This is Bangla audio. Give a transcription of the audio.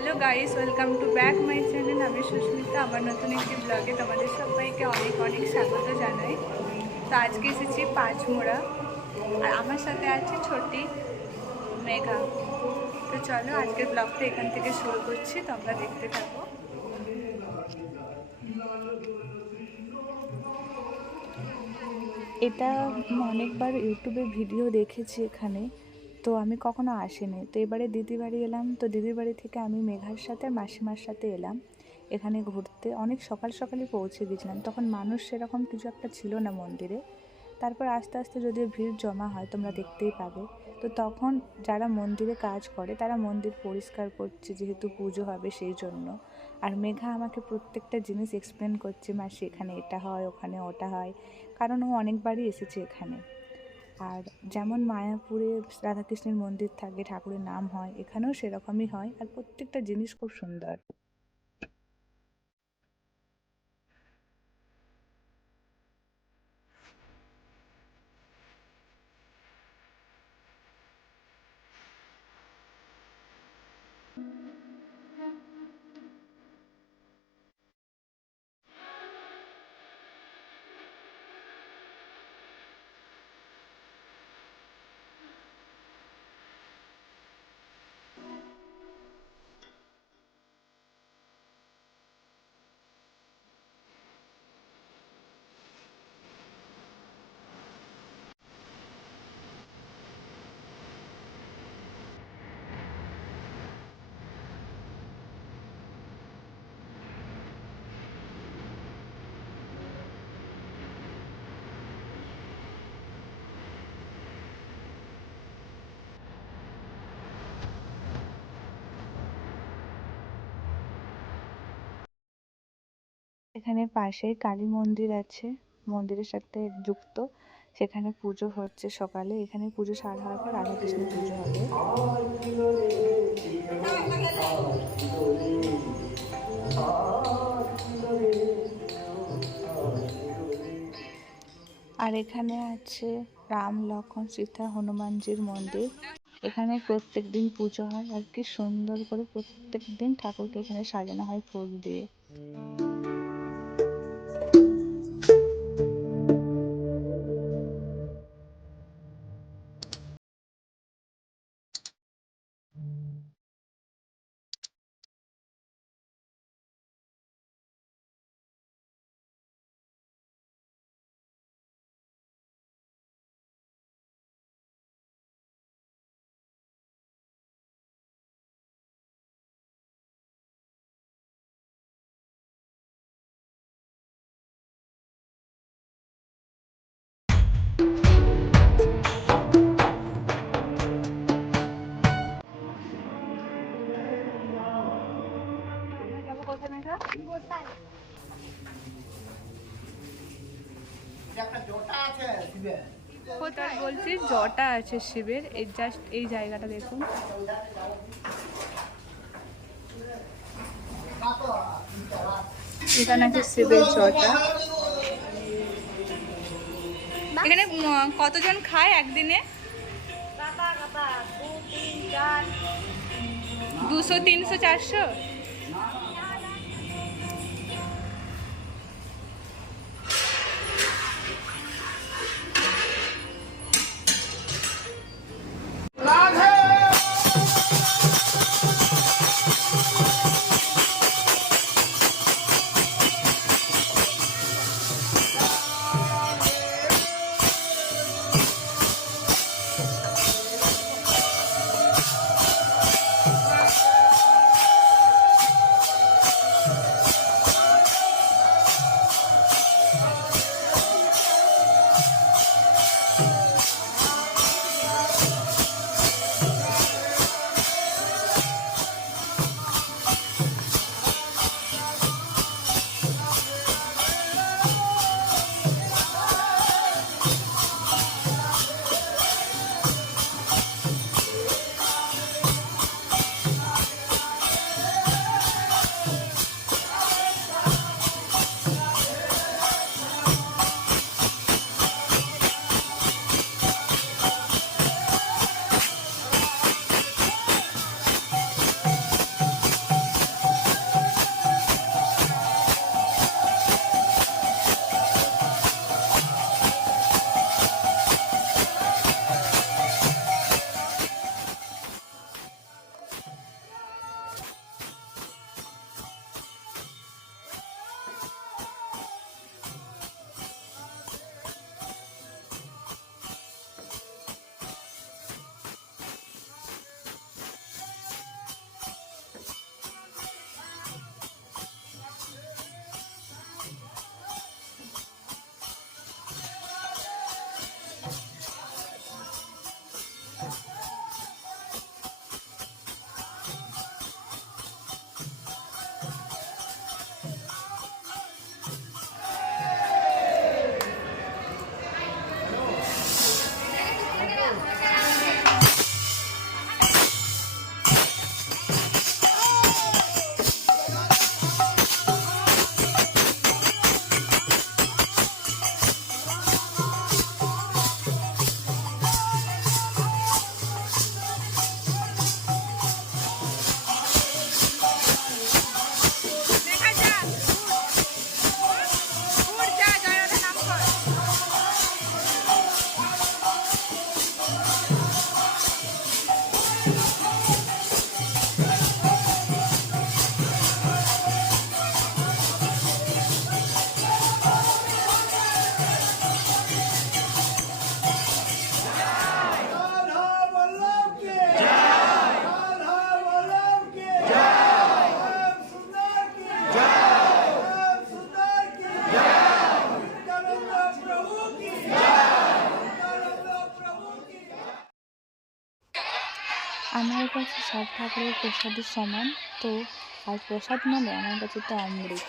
Hello guys, welcome to back my channel. আমি সুস্মিতা। আমার নতুন একটি ব্লগে তোমাদের সবাইকে অনেক অনেক স্বাগত জানাই। তো আজকে এসেছি পাঁচমোড়া, আর আমার সাথে আছে ছোটি, মেঘা। তো চলো আজকের ব্লগটা এখান থেকে শুরু করছি, তোমরা দেখতে থাকো। এটা আমি অনেকবার ইউটিউবে ভিডিও দেখেছি এখানে, তো আমি কখনো আসিনি। তো এবারে দিদির বাড়ি এলাম, তো দিদির বাড়ি থেকে আমি মেঘার সাথে আর মাসিমার সাথে এলাম এখানে ঘুরতে। অনেক সকাল সকালই পৌঁছে গেছিলাম, তখন মানুষ সেরকম কিছু একটা ছিল না মন্দিরে। তারপর আস্তে আস্তে যদিও ভিড় জমা হয়, তোমরা দেখতেই পাবে। তো তখন যারা মন্দিরে কাজ করে তারা মন্দির পরিষ্কার করছে, যেহেতু পুজো হবে সেই জন্য। আর মেঘা আমাকে প্রত্যেকটা জিনিস এক্সপ্লেন করছে, মাসি এখানে এটা হয়, ওখানে ওটা হয়, কারণ ও অনেকবারই এসেছে এখানে। আর যেমন মায়াপুরে রাধাকৃষ্ণের মন্দির থাকে, ঠাকুরের নাম হয়, এখানেও সেরকমই হয়, আর প্রত্যেকটা জিনিস খুব সুন্দর। এখানে পাশেই কালী মন্দির আছে, মন্দিরের সাথে যুক্ত। সেখানে পুজো হচ্ছে সকালে। এখানে পুজো সারা হওয়ার পর রাধাকৃষ্ণের পুজো হবে। আর এখানে আছে রাম, লক্ষ্মণ, সীতা, হনুমানজির মন্দির। এখানে প্রত্যেক দিন পুজো হয়, আর কি সুন্দর করে প্রত্যেক দিন ঠাকুরকে এখানে সাজানো হয় ফুল দিয়ে। কোথায় বলছি জটা আছে শিবের, এই জাস্ট এই জায়গাটা দেখুন। এখানে আছে শিবের জটা। এখানে কতজন খায় একদিনে? 200, 300, 400। আমার কাছে 7 ঠাকুরের প্রসাদের সমান। তো আর প্রসাদ মানে আমার কাছে তো অমৃত।